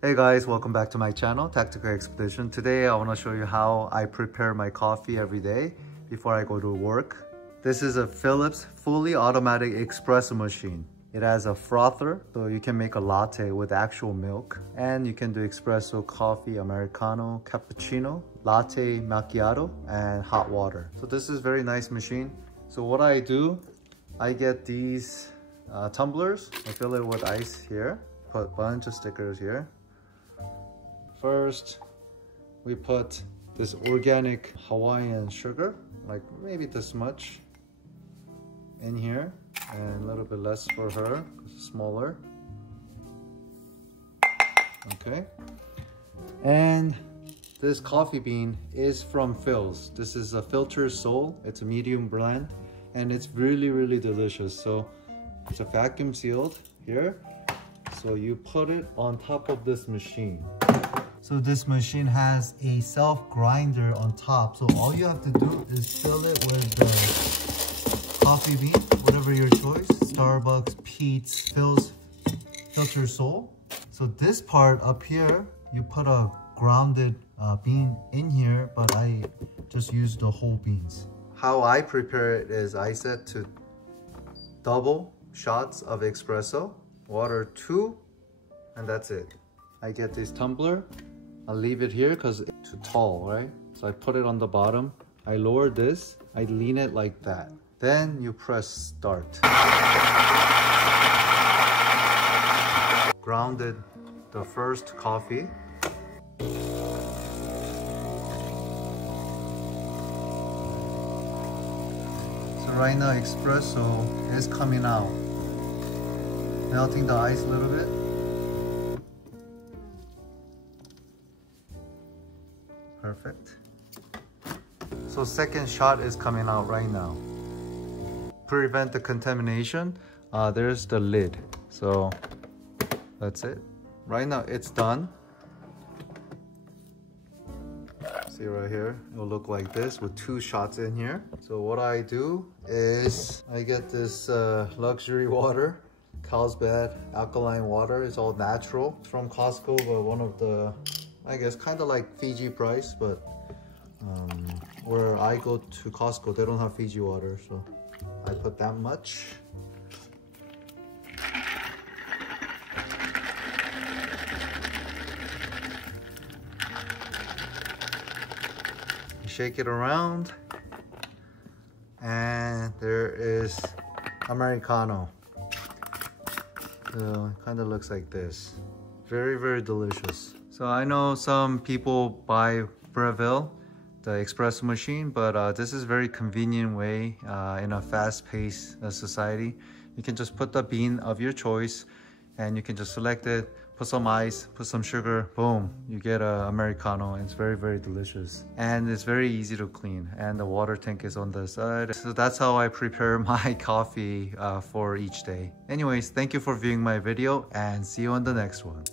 Hey guys, welcome back to my channel, Tactical Expedition. Today I want to show you how I prepare my coffee every day before I go to work. This is a Philips fully automatic espresso machine. It has a frother, so you can make a latte with actual milk. And you can do espresso, coffee, Americano, cappuccino, latte, macchiato, and hot water. So this is a very nice machine. So what I do, I get these tumblers. I fill it with ice here. Put a bunch of stickers here. First, we put this organic Hawaiian sugar, like maybe this much in here, and a little bit less for her, because it's smaller. Okay. And this coffee bean is from Phil's. This is a Filter Soul. It's a medium blend, and it's really, really delicious. So it's a vacuum sealed here. So you put it on top of this machine. So this machine has a self grinder on top. So all you have to do is fill it with the coffee bean, whatever your choice. Starbucks, Pete's, Phil's, Filter Soul. So this part up here, you put a grounded bean in here, but I just use the whole beans. How I prepare it is I set to double shots of espresso, water 2, and that's it. I get this tumbler, I'll leave it here because it's too tall, right? So I put it on the bottom, I lower this, I lean it like that. Then you press start. Grounded the first coffee. So right now espresso is coming out. Melting the ice a little bit. Perfect. So second shot is coming out right now. Prevent the contamination, there's the lid. So that's it. Right now it's done. See right here, it'll look like this with 2 shots in here. So what I do is I get this luxury water. Carlsbad alkaline water. It's all natural. It's from Costco, but one of the, I guess, kind of like Fiji price, but where I go to Costco, they don't have Fiji water, so I put that much. Shake it around, and there is Americano. So it kind of looks like this. Very, very delicious. So I know some people buy Brew, the espresso machine, but this is a very convenient way in a fast-paced society. You can just put the bean of your choice and you can just select it, put some ice, put some sugar, boom, you get a Americano. It's very, very delicious. And it's very easy to clean. And the water tank is on the side. So that's how I prepare my coffee for each day. Anyways, thank you for viewing my video and see you on the next one.